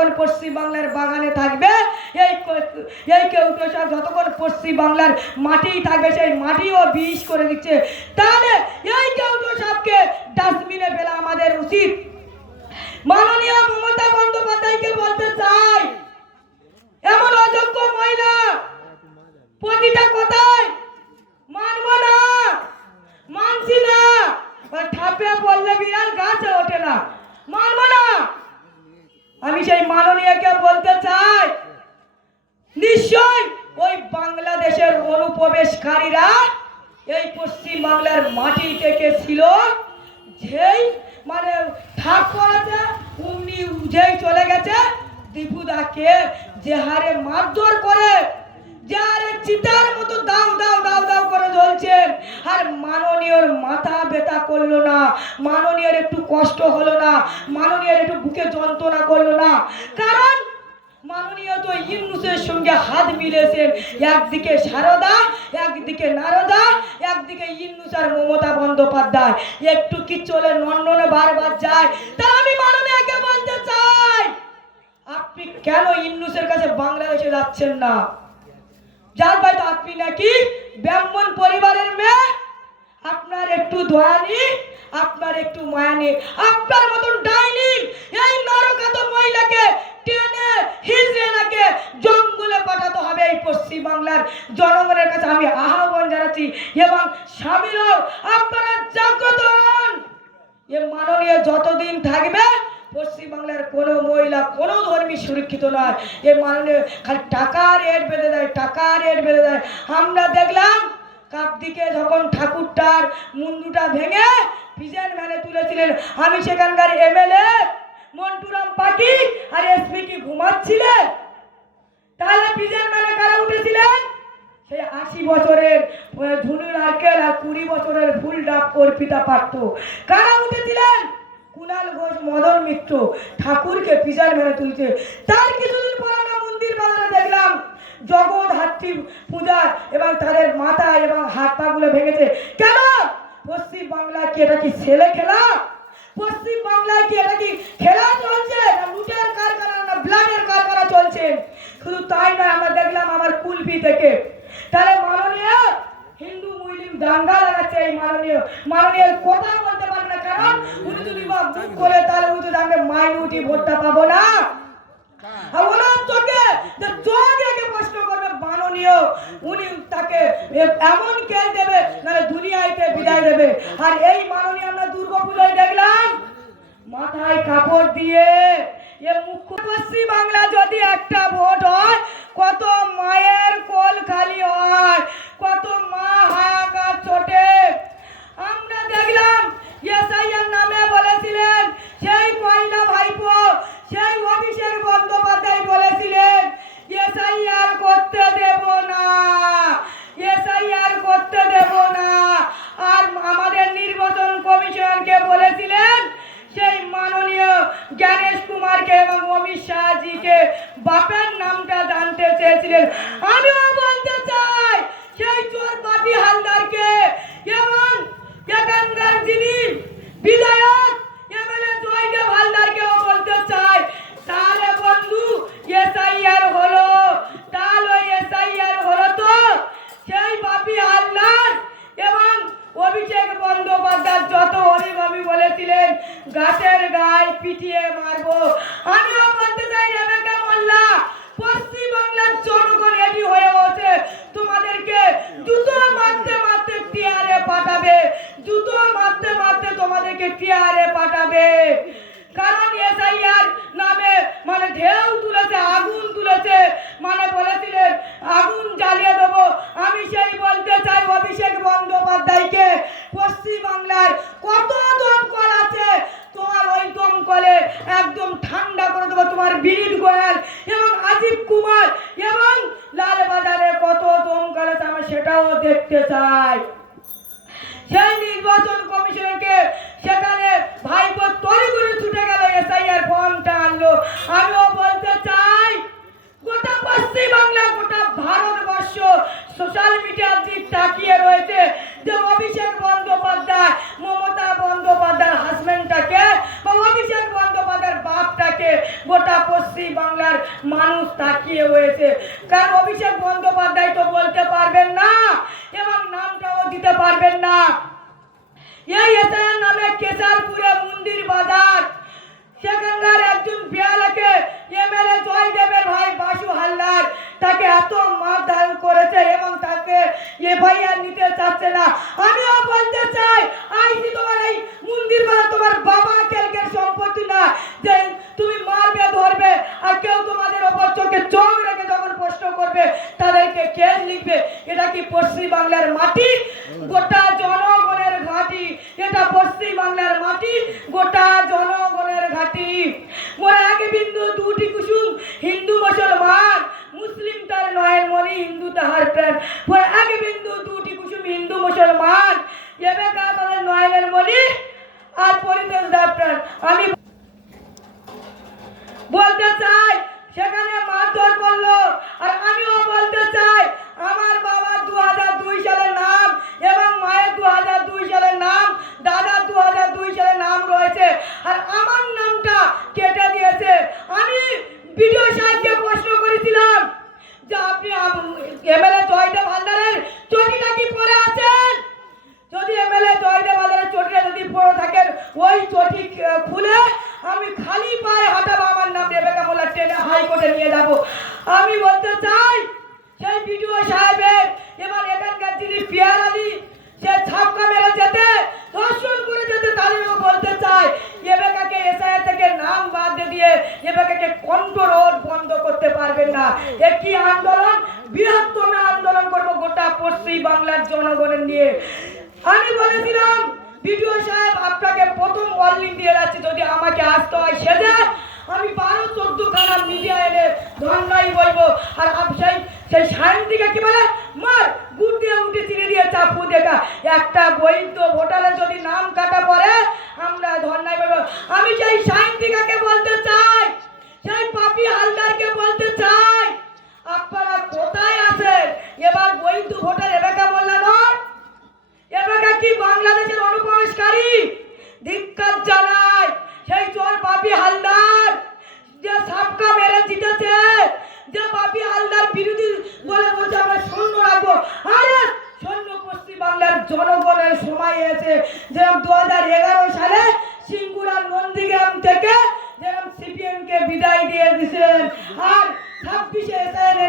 যতক্ষণ পশ্চিম বাংলার বাগানে থাকবে, এই কেউটো সাপ যতক্ষণ পশ্চিম বাংলার মাটি থাকবে সেই মাটিও বিষ করে দিচ্ছে। তাহলে এই কেউটো সাপকে ডাস্টবিনে ফেলা আমাদের উচিত। মাননীয় মমতা বন্দ্যোপাধ্যায়কে বলতে চাই, এমন অযোগ্য মহিলা প্রতিটা কথায় মানব না, মানছি না, ঠাপে বললে বিড়াল গাছে ওঠে না, মানব না। আমি সেই মাননীয়কে বলতে চাই, নিশ্চয় ওই বাংলাদেশের অনুপ্রবেশকারীরা এই পশ্চিম বাংলার মাটি থেকে ছিল, যেই মানে ঠাপ করেছে উনি যেই চলে গেছে দীপুদাকে যে হারে মারধর করে, যে হারে চিতার মতো দাও দাও দাও দাও করে জ্বলছেন, আর মাননীয়র মাথা ব্যথা করলো না, মাননীয়র একটু কষ্ট হলো না, মাননীয়র একটু বুকে যন্ত্রণা করলো না। কারণ মাননীয় তো ইউনূসের সঙ্গে হাত মিলেছেন, একদিকে সারদা, একদিকে নারদা, একদিকে ইউনূস আর মমতা বন্দ্যোপাধ্যায়, একটু কি চলে নন্দনে বারবার যায়। তা আমি মাননীয়কে বলতে চাই, আপনি কেন ইউনূসের কাছে বাংলাদেশে যাচ্ছেন না? যার হয়তো আপনি নাকি ব্রাহ্মণ পরিবারের মেয়ে, আপনার একটু দয়া নেই, আপনার একটু মায়া নেই। আপনার মতন ডাইনি এই নরকাত মহিলাকে টেনে হিজড়ে নাকে জঙ্গলে পাঠাতে হবে। এই পশ্চিম বাংলার জনগণের কাছে আমি আহ্বান জানাচ্ছি এবং স্বামীরাও আপনারা জাগ্রত হন। এ মাননীয় যতদিন থাকবে পশ্চিম বাংলার কোনো মহিলা কোনো ধর্মী সুরক্ষিত নয়। এ মাননীয় খালি টাকার রেট বেঁধে দেয়, টাকার রেট বেঁধে দেয়। আমরা দেখলাম কাকদিকে যখন ঠাকুরটার মুন্ডুটা ভেঙে পিজন ভ্যানে তুলেছিলেন, আমি সেখানকার এমএলএ মন্টুরাম পাটি আর এসপি কি ঘুমাচ্ছিলেন? তাহলে পিজন ভ্যানে কারা উঠেছিলেন? সেই 80 বছরের ধনু নারকেল আর 20 বছরের ফুল ডাব অর্পিতা পাত্র। কারা উঠেছিলেন? কুণাল ঘোষ, মদন মিত্র ঠাকুরকে পিজার ভ্যানে তুলছে। তার কিছুদিন পর আমরা মন্দির বাজারে দেখলাম জগৎ হাতি পূজা এবং তাদের মাথা এবং হাত পা গুলো ভেঙেছে। কেন? পশ্চিম বাংলা কি এটা কি ছেলে খেলা? পশ্চিম বাংলায় কি এটা কি খেলা চলছে, না লুটের কারখানা, না ব্লাডের কারখানা চলছে? শুধু তাই নয়, আমরা দেখলাম আমার কুলপি থেকে তাহলে মাননীয় হিন্দু মুসলিম দাঙ্গা লাগাচ্ছে। এই মাননীয় কথা বলতে পারবে না, কারণ উনি যদি মুখ করে তাহলে উনি তো জানবে মাইনরিটি ভোটটা পাবো না। আর ওনার চোখে যে চোখে প্রশ্ন করবে মাননীয়, উনি তাকে এমন কেল দেবে নাহলে দুনিয়াতে বিদায় দেবে। আর এই মাননীয় আমরা দুর্গাপূজায় দেখলাম মাথায় কাপড় দিয়ে এ মুখ্য। পশ্চিম বাংলা যদি একটা ভোট হয়, কত মায়ের কোল খালি হয়, কত মা হাহাকার ছোটে। আমরা দেখলাম এসআইয়ের নামে বলেছিলেন সেই পয়লা ভাইপো, সেই অভিষেক বন্দ্যোপাধ্যায় বলেছিলেন এসআইআর করতে দেব না, এসআইআর করতে দেব না। আর আমাদের নির্বাচন কমিশনকে বলেছিলেন সেই মাননীয় জ্ঞানেশ কুমারকে এবং অমিত শাহজিকে বাপের নামটা জানতে চেয়েছিলেন। আমিও বলতে চাই সেই চোর বাপি হালদারকে এবং এখানকার যিনি বিধায়ক এমএলএ জয়দেব হালদারকেও বলতে চাই, তাহলে বন্ধু এসআইআর হলো, তাহলে এসআইআর হলো তো সেই বাপি হালদার এবং অভিষেক বন্দ্যোপাধ্যায় যত হরিভাবি বলেছিলেন গাছের গায়ে পিটিয়ে মারবো। আমিও বলতে চাই রেবেকা মোল্লা, পশ্চিম বাংলার জনগণ এটি হয়ে গেছে, তোমাদেরকে জুতো মারতে মারতে টিয়ারে পাঠাবে, জুতো মারতে মারতে তোমাদেরকে টিয়ারে পাঠাবে। কারণ এসআইআর নামে মানে ঢেউ তুলেছে, আগুন তুলেছে, মানে বলেছিলেন আগুন জ্বালিয়ে দেবো। আমি সেই বলতে চাই অভিষেক বন্দ্যোপাধ্যায়কে, পশ্চিম বাংলার কত দমকল আছে, তোমার ওই দমকলে একদম ঠান্ডা করে দেবো তোমার বিনীত গোয়েল এবং আজিব কুমার এবং লালবাজারে কত দমকল আছে আমি সেটাও দেখতে চাই। সেই নির্বাচন কমিশনকে সেখানে ভাইপো তড়িঘড়ি ছুটে গেল, এসআইআর ফর্মটা আনলো। আমিও বলতে চাই গোটা পশ্চিম বাংলা, গোটা ভারতবর্ষ সোশ্যাল মিডিয়ার দিক তাকিয়ে রয়েছে যে অভিষেক বন্দ্যোপাধ্যায়, মমতা বন্দ্যোপাধ্যায়ের হাজবেন্ডটাকে বা অভিষেক বন্দ্যোপাধ্যায়ের বাপটাকে গোটা পশ্চিম বাংলার মানুষ তাকিয়ে হয়েছে। কারণ অভিষেক বন্দ্যোপাধ্যায় তো বলতে পারবেন না এবং নামটাও দিতে পারবেন না। এই এসআইয়ের নামে কেশারপুরে মন্দির বাজার, সেখানকার একজন পেয়ালাকে এমএলএ জয়দেবের ভাই বাসু হালদার তাকে এত মারধর করেছে এবং তাকে এফআইআর নিতে চাচ্ছে না। আমিও বলতে চাই, আইসি তোমার এই মন্দির বাজার তোমার বাবা কেলকের সম্পত্তি না যে তুমি মারবে ধরবে আর কেউ তোমাদের ওপর চোখে চোখ রেখে যখন প্রশ্ন করবে তাদেরকে কেস লিখবে। এটা কি পশ্চিম বাংলার মাটি? গোটা জনগণের ঘাঁটি। এটা পশ্চিম বাংলার মাটি, গোটা জনগণের ঘাঁটি। মোরা এক বিন্দু দুটি কুসুম, হিন্দু মুসলমান, মুসলিম তার নয়ন মণি, হিন্দু তাহার প্রাণ। মোরা এক বিন্দু দুটি কুসুম, হিন্দু মুসলমান, এবেকা তাদের নয়নের মণি আর পরিবেশ তার প্রাণ। আমি বলতে চাই সেখানে মারধর করলো, আর আমিও বলতে চাই আমার বাবার 2002 সালের নাম এবং মায়ের 2002 সালের নাম, দাদার 2002 সালের নাম রয়েছে, আর আমার নামটা কেটে দিয়েছে। আমি বিডিও সাহেবকে প্রশ্ন করেছিলাম যে আপনি এমএলএ জয়দেব হালদারের চটিটা কি পরে আছেন? যদি এমএলএ জয়দেব হালদারের চটিটা যদি পরে থাকেন ওই চটি খুলে আমি খালি পায়ে হাঁটাবো, আমার নাম রেবেকা মোল্লা, ট্রেনে হাইকোর্টে নিয়ে যাব। আমি বলতে চাই সেই বিডিও সাহেবের এবার এখানকার যিনি পিয়ার আলী সে ছাপকা মেরে যেতে ধর্ষণ করে যেতে তাদেরও বলতে চাই এবেকাকে এসআই থেকে নাম বাদ দিয়ে এবেকাকে কন্ট্রোল বন্ধ করতে পারবেন না। একটি আন্দোলন, বৃহত্তম আন্দোলন করবো গোটা পশ্চিম বাংলার জনগণের নিয়ে। আমি বলেছিলাম বিডিও সাহেব আপনাকে প্রথম ওয়ার্নিং দিয়ে যাচ্ছে, যদি আমাকে আসতে হয় সেজে আমি 12-14 খানা মিডিয়া এনে ধর্নাই বলবো। আর সেই সায়ন্তিকা কি বলে মার গুড় দিয়ে উঠে চিনে দিয়ে চাপু দেখা একটা বৈধ ভোটারের যদি নাম কাটা পড়ে আমরা ধর্নাই বলবো। আমি সেই সায়ন্তিকাকে বলতে চাই, সেই পাপি হালদারকে বলতে চাই আপনারা কোথায় আছেন? এবার বৈধ ভোটার এবেকা মোল্লা নয়, এবেকা কি বাংলাদেশের অনুপ্রবেশকারী? ধিক্কার জানায় সেই চোর পাপি হালদার যে সাপকা মেরে জিতেছে, যে পাপি হালদার বিরোধী বলে বলছে আমরা সৈন্য রাখবো। আরে সৈন্য পশ্চিম বাংলার জনগণের সময় এসে যেরকম 2011 সালে সিঙ্গুরার নন্দীগ্রাম থেকে যেরকম সিপিএম কে বিদায় দিয়ে দিয়েছেন, আর 26-এ এসআইয়ের